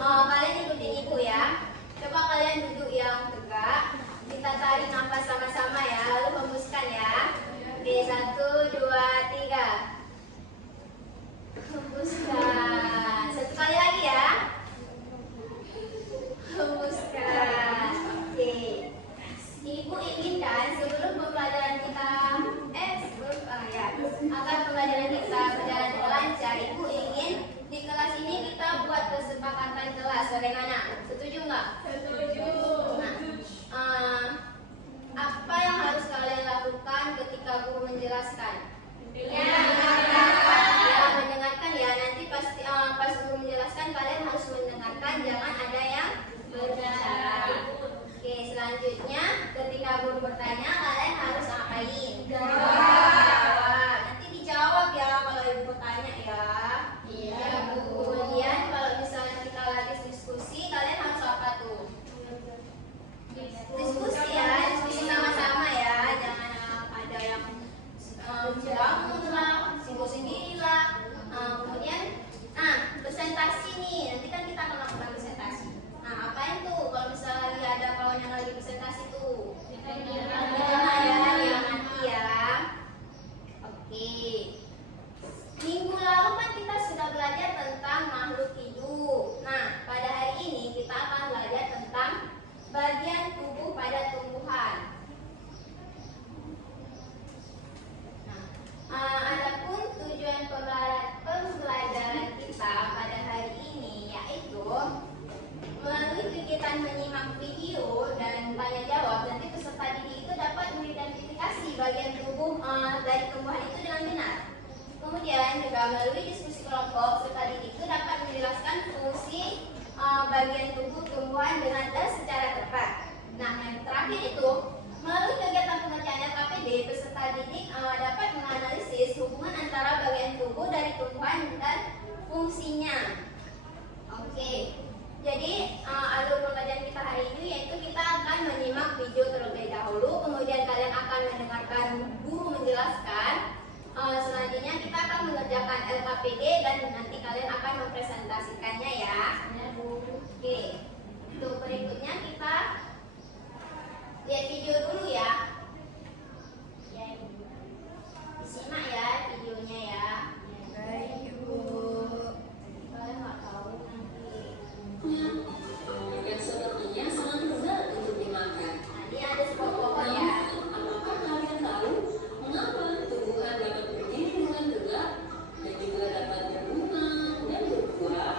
Kalian ikutin ibu ya. Coba kalian duduk yang tegak. Kita tarik nafas sama-sama ya. Lalu hembuskan ya. Oke, 1, 2, 3. Hembuskan. Satu kali lagi ya. Hembuskan. Oke. Ibu inginkan sebelum pembelajaran kita agar pembelajaran kita berjalan dengan lancar, ibu ingin di kelas ini kita buat kesepakatan kelas. Bagaimana? Setuju nggak? Setuju. Nah, apa yang harus kalian lakukan ketika guru menjelaskan? Mendengarkan ya. Nanti pas guru menjelaskan kalian harus mendengarkan, jangan ada yang berbicara. Oke, selanjutnya ketika guru bertanya kalian harus ngapain? Jawab. Nanti dijawab ya kalau ibu bertanya ya. Iya, Bu. Kemudian kalau misalnya kita lagi diskusi, kalian harus apa tuh? Diskusi ya, diskusi sama-sama ya. Jangan ada yang bangun lah, sendiri lah. Kemudian, presentasi nih. Nanti kan kita akan melakukan presentasi. Apain tuh kalau misalnya lagi ada kawan yang lagi presentasi tuh? Nanti ya. Oke. Minggu lalu kan kita sudah belajar tentang makhluk hidup. Nah, pada hari ini kita akan belajar tentang bagian tubuh pada tumbuhan. Adapun tujuan pembelajaran kita pada hari ini yaitu melalui kegiatan menyimak video dan tanya jawab, nanti peserta didik itu dapat mengidentifikasi bagian tubuh dari tumbuhan itu dengan benar. Kemudian juga melalui diskusi kelompok, peserta didik itu dapat menjelaskan fungsi bagian tubuh tumbuhan dengan secara tepat. Nah, yang terakhir itu melalui kegiatan pengerjaan LKPD, peserta didik dapat menganalisis hubungan antara bagian tubuh dari tumbuhan dan fungsinya. Oke. Jadi alur pembelajaran kita hari ini yaitu kita akan menyimak video terlebih dahulu, kemudian kalian akan mendengarkan guru menjelaskan. Selanjutnya kita akan mengerjakan LKPD dan nanti kalian akan mempresentasikannya ya. Oke. Untuk berikutnya kita lihat video dulu ya. Disimak ya videonya ya. Baik, Ibu. Kalian nggak tahu nanti. Dan sepertinya sangat lezat untuk dimakan. Ini ada sebuah pohon ya. Apakah kalian tahu mengapa tumbuhan dapat berdiri dengan tegak dan juga dapat berbunga dan berbuah?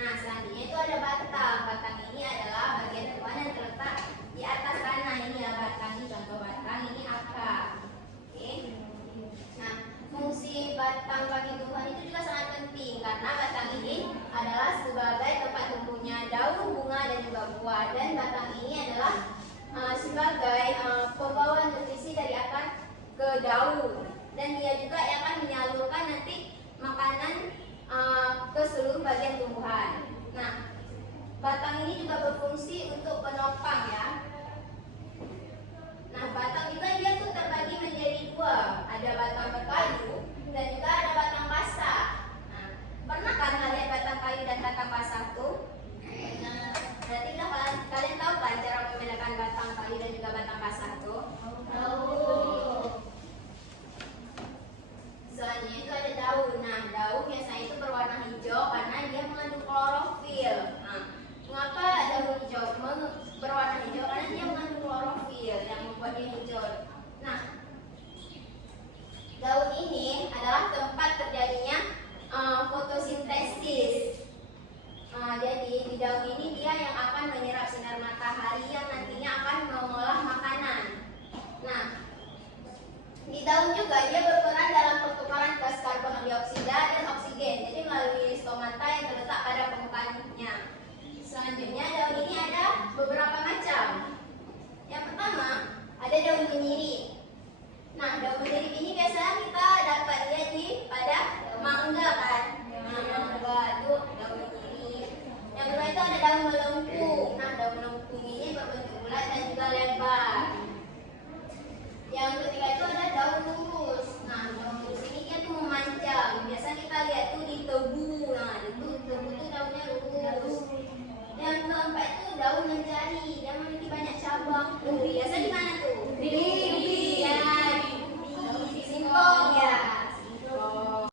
Nah, selanjutnya itu ada batang. Batang ini adalah bagian tumbuhan yang terletak di atas tanah. Ini ya batang, ini contoh batang, ini akar. Oke. Nah, fungsi batang bagi tumbuhan itu juga sangat penting karena batang ini adalah sebagai tempat tumbuhnya daun, bunga, dan juga buah. Dan batang ini adalah sebagai pembawa nutrisi dari akar ke daun. Dan dia juga yang akan menyalurkan nanti makanan ke seluruh bagian tumbuhan. Nah, batang ini juga berfungsi untuk penopang ya. Nah, batang juga dia tuh terbagi menjadi dua. Ada batang berkayu dan juga ada batang basah. Nah, pernah kan kalian batang kayu dan batang basah tuh? Nah, berarti kalian tahu kan cara membedakan batang kayu dan juga batang basah tuh? Tahu. Selanjutnya itu ada daun. Nah, daun biasanya itu berwarna hijau karena dia mengandung klorofil. Nah, mengapa daun hijau berwarna hijau? Karena dia mengandung klorofil yang membuat dia hijau. Nah, daun ini adalah tempat terjadinya fotosintesis. Jadi di daun ini dia yang akan menyerap sinar matahari yang nantinya akan mengolah makanan. Nah, di daun juga dia berperan dalam pertukaran gas karbon dioksida dan oksigen. Jadi melalui stomata yang terletak pada permukaannya. Selanjutnya daun ini ada beberapa macam. Yang pertama ada daun kemiri. Nah, daun kemiri ini biasanya kita dapat lihat pada mangga kan. Nah, mangga itu daun kemiri. Yang kedua itu ada daun melengkung. Nah, daun melengkung ini berbentuk bulat dan juga lebar. Yang ketiga itu ada daun lurus. Nah, daun lurus ini dia tuh memanjang. Biasa kita lihat tuh di tebu. Nah, itu tebu tuh daunnya lurus. Yang keempat itu daun menjadi. Dia memiliki banyak cabang. Tuh, biasa di mana tuh? Di ubi. Ya, di singkong ya. Singkong.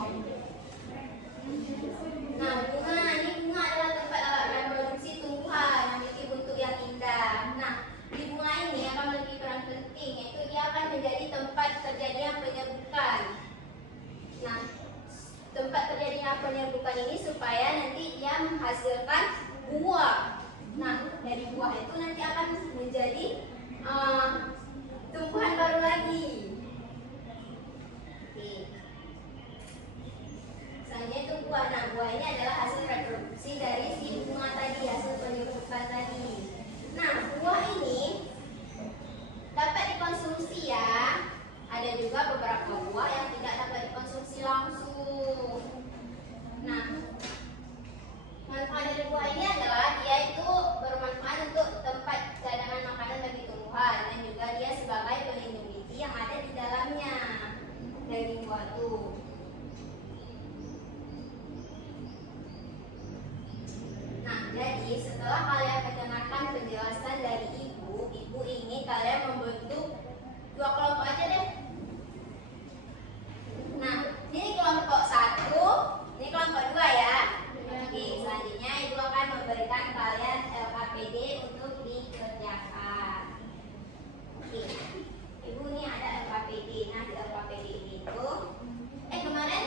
Nah, bunga. Ini bunga adalah tempat alat reproduksi tumbuhan yang memiliki bentuk yang indah. Nah, di bunga ini akan memiliki peran penting, yaitu dia akan menjadi tempat terjadinya penyerbukan. Nah, tempat terjadinya penyerbukan ini supaya nanti dia menghasilkan buah. Nah, dari buah itu nanti akan menjadi tumbuhan baru lagi. Oke. Selanjutnya itu buah. Nah, buah ini adalah hasil reproduksi dari si bunga tadi, hasil penyerbukan tadi. Nah, buah ini dapat dikonsumsi ya. Ada juga beberapa buah yang tidak dapat dikonsumsi langsung. Nah, manfaat dari buah ini adalah dia itu bermanfaat untuk tempat cadangan makanan bagi tumbuhan dan juga dia sebagai pelindung biji yang ada di dalamnya daging buah itu. Nah, jadi setelah kalian mendengarkan penjelasan dari ibu ingin kalian membentuk dua kelompok aja deh. Nah, ini kelompok 1, ini kelompok 2 ya. Oke, selanjutnya ibu akan memberikan kalian LKPD untuk dikerjakan. Oke, ibu ini ada LKPD. Nah, di LKPD ini itu kemarin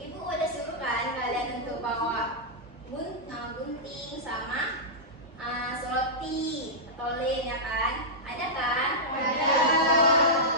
ibu udah suruh kan kalian untuk bawa gunting sama seloti atau lem ya kan? Ada kan? Ada.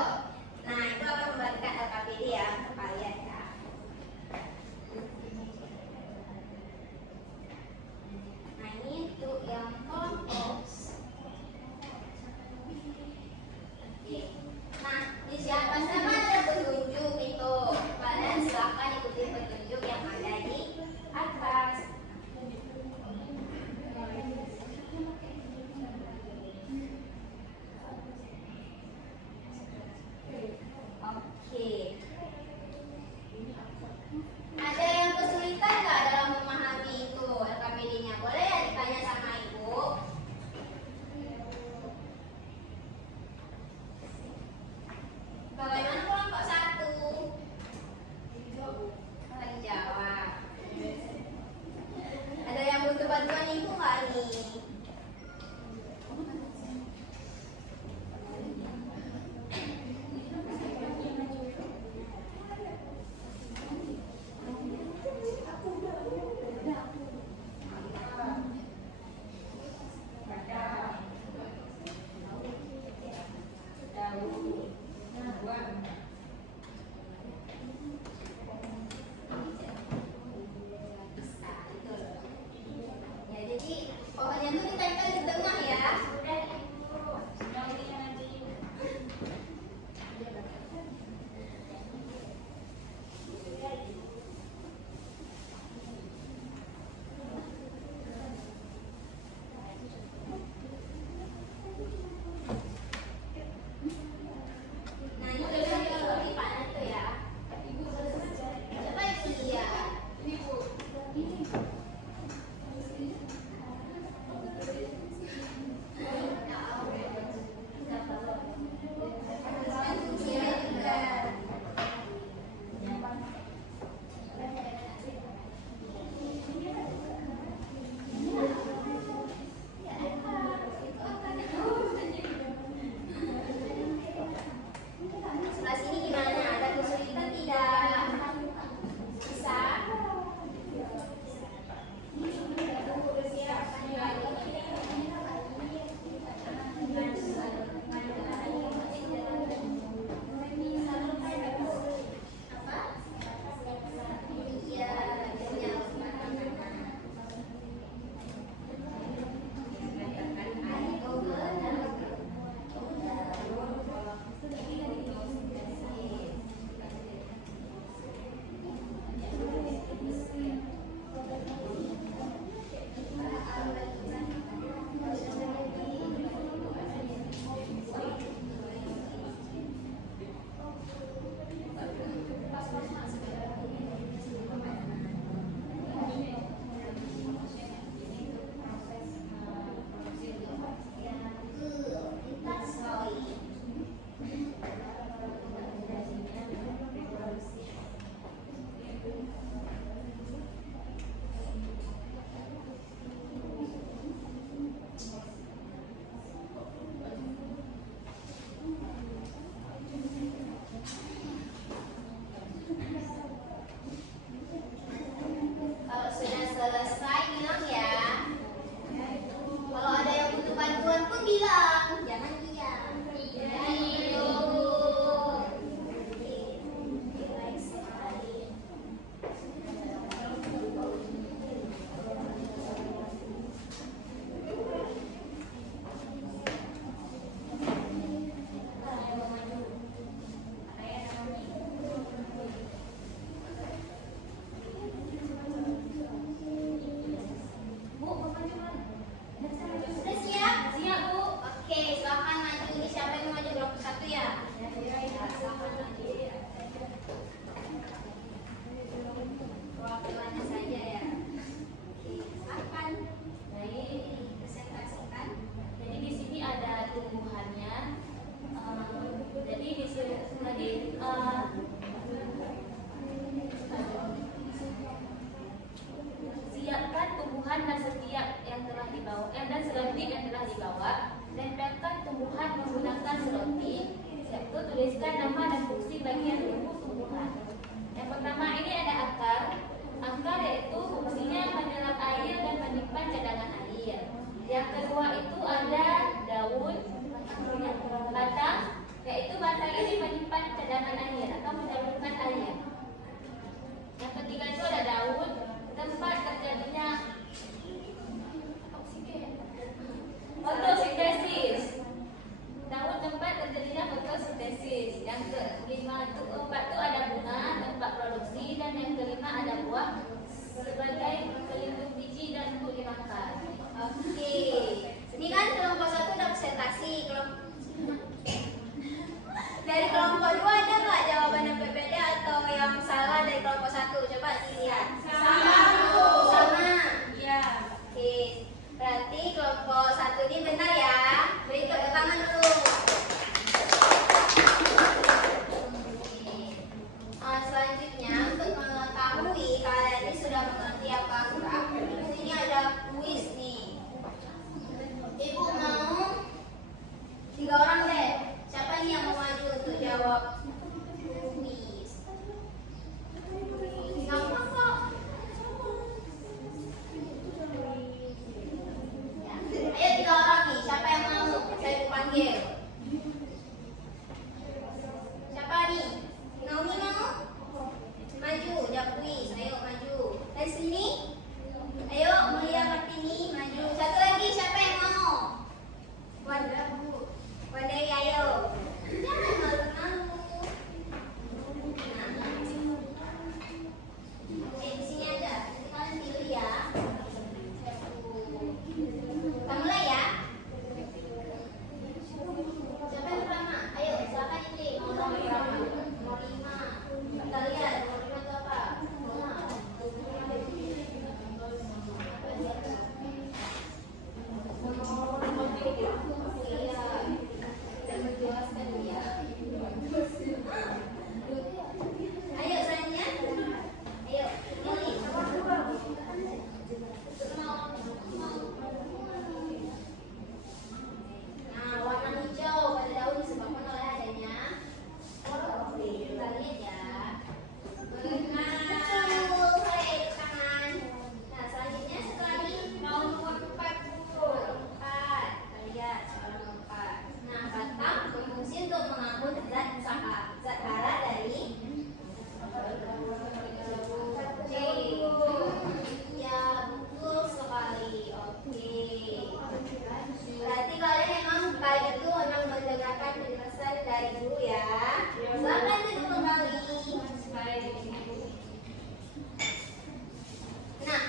dibawa dan selotip yang telah dibawa, tempelkan tumbuhan menggunakan selotip. Satu, tuliskan nama dan fungsi bagian tubuh tumbuhan. Yang pertama ini ada akar. Akar yaitu fungsinya menyerap air dan menyimpan cadangan air. Yang kedua itu ada daun, batang, yaitu batang ini menyimpan cadangan air atau menyalurkan air. Yang ketiga itu ada daun, tempat terjadinya fotosintesis. Daun tempat terjadinya fotosintesis. Yang keempat itu ada bunga, tempat produksi, dan yang kelima ada buah sebagai pelindung biji dan untuk dimakan. Oke, ini kan kelompok 1 udah presentasi. Dari kelompok 2 ada nggak jawaban yang berbeda atau yang salah dari kelompok 1? Coba dilihat. Sama. Iya. Oke, berarti kelompok 1 ini benar ya. Beri tepuk tangan dulu. Selanjutnya untuk mengetahui kalian ini sudah mengerti apa enggak, ini ada kuis nih. Ibu mau 3 orang deh. Siapa nih yang mau maju untuk jawab kuis? Gampang kok. Ayo 3 orang nih. Siapa yang mau? Saya panggil. Siapa nih? Naomi mau? Maju, jawab kuis. Ayo maju. Dari sini. Ayo Mulia Kartini maju. Satu lagi siapa yang mau? Wandai, ayo. Jangan malu-malu. Oke, di sini aja. Nanti kalian pilih ya. Kita mulai ya. Siapa yang pertama? Ayo, silakan pilih. Mau nomor berapa? Nomor 5. Kita lihat nomor 5 itu apa? Ayo selanjutnya. Ayo, pilih. Nah, warna hijau pada daun disebabkan oleh adanya klorofil. Kita lihat ya. Betul. Hei, tangan. Nah, selanjutnya setelah ini mau nomor 4 dulu. 4. Kita lihat nomor 4. Nah, batang berfungsi untuk mengangkut zat hara dari ya, betul sekali. Oke. Berarti kalian memang baik itu memang mendengarkan penjelasan dari guru ya. Silakan duduk kembali. Nah,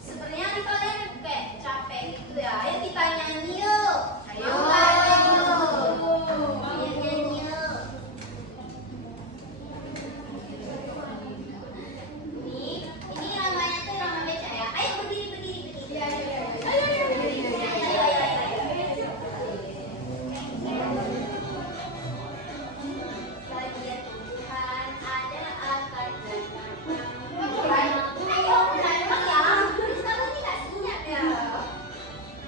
sepertinya nih kalian kayak capek gitu ya. Ayo kita nyanyi yuk. Ayo. Ayo nyanyi yuk. Ini namanya tuh nama beca ya. Ayo berdiri. Bagian tumbuhan ada akar dan batang. Ayo mulai ya. Kamu tidak siap ya.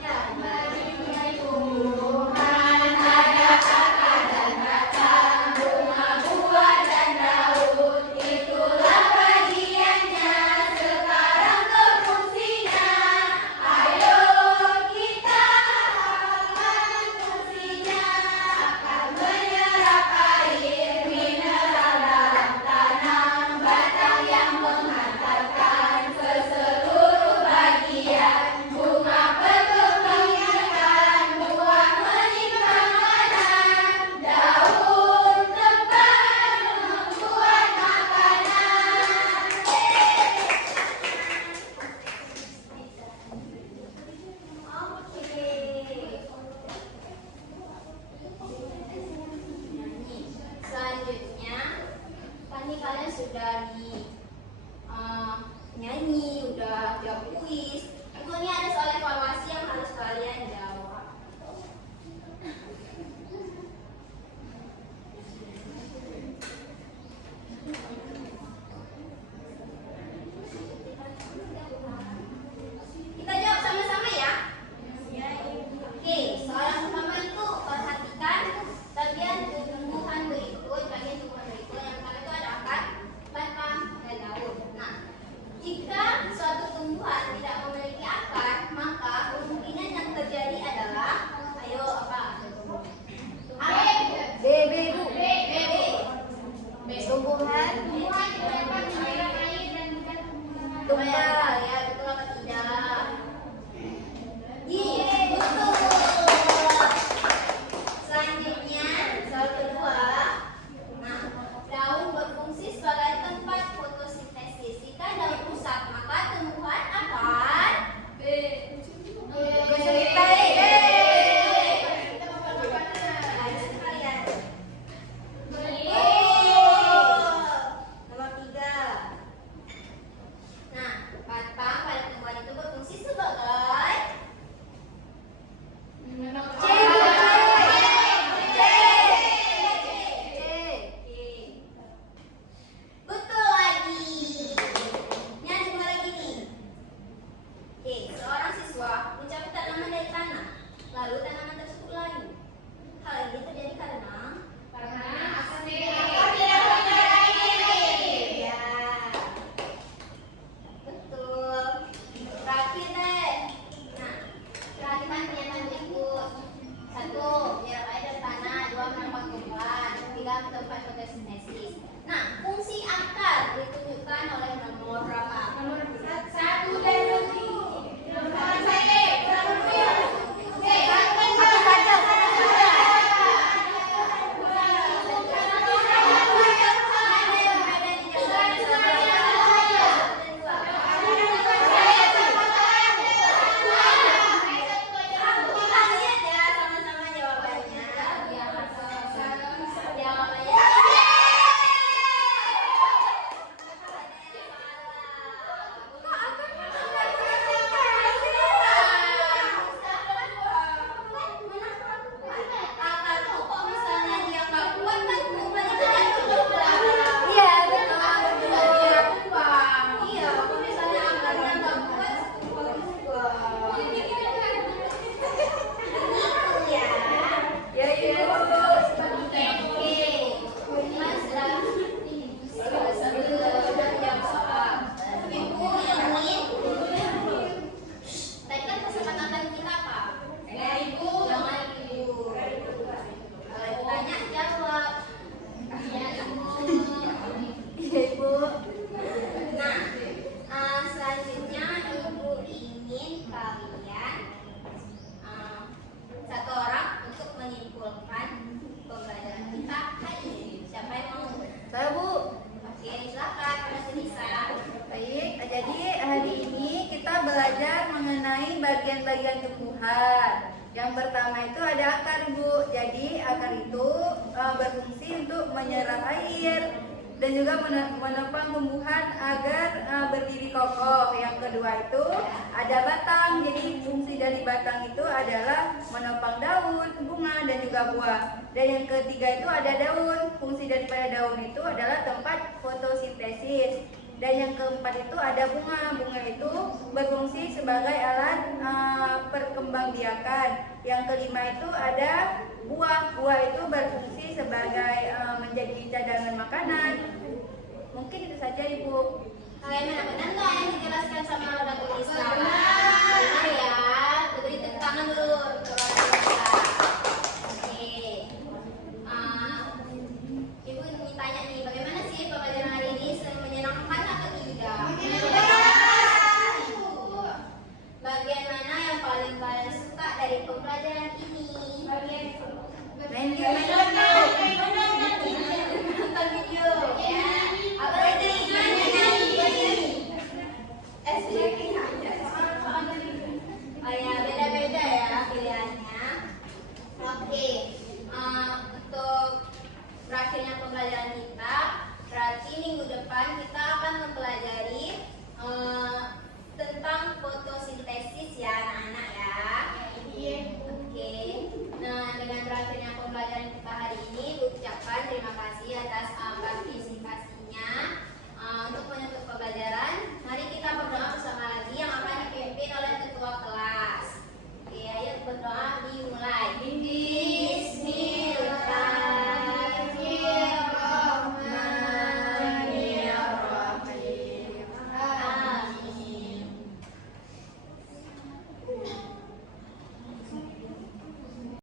Ya, bagian tumbuhan ada akar dan batang, bunga, buah dan daun. Itulah bagiannya. Sekarang ke fungsinya. Ayo kita hafalkan fungsinya. Akan menyerap air mineral dalam tanah, batang yang menghantarkan ke seluruh bagian, bunga perkembangan, buah menyimpan makanan, daun tempat membuat makanan. Oke. Selanjutnya, tadi kalian sudah nyanyi, udah jawab kuis. Ini ada soal evaluasi yang harus kalian jawab. Kita Coba ya, betul apa tidak? Betul. Selanjutnya, soal kedua. Nah, daun berfungsi sebagai tempat fotosintesis. Jika daun rusak, maka tumbuhan akan Nomor 3. Nah, batang pada tumbuhan itu berfungsi sebagai betul lagi. Ini ada dua lagi nih. Oke, seorang siswa mencabut tanaman dari tanah, lalu tanaman tersebut layu. Hal ini terjadi karena akar tidak mengalir. Ya, betul. Terakhir deh. Nah, perhatikan pernyataan berikut. 1. Menyerap air dari tanah. 2. Menambah tumbuhan. 3. Tempat fotosintesis. Nah, fungsi akar ditunjukkan oleh nomor berapa? Nomor 1 dan 2. Selanjutnya ibu ingin kalian satu orang untuk menyimpulkan pembelajaran kita hari ini. Siapa yang mau? Saya, Bu. Oke, silakan. Mas Lisa. Baik, jadi hari ini kita belajar mengenai bagian-bagian tumbuhan. Yang pertama itu ada akar, Bu. Jadi akar itu berfungsi untuk menyerap air dan juga menopang tumbuhan agar berdiri kokoh. Yang kedua itu ada batang. Jadi fungsi dari batang itu adalah menopang daun, bunga dan juga buah. Dan yang ketiga itu ada daun. Fungsi daripada daun itu adalah tempat fotosintesis. Dan yang keempat itu ada bunga. Bunga itu berfungsi sebagai alat perkembangbiakan. Yang kelima itu ada buah. Buah itu berfungsi sebagai menjadi cadangan makanan. Mungkin itu saja, Ibu. Kalian benar benar nggak?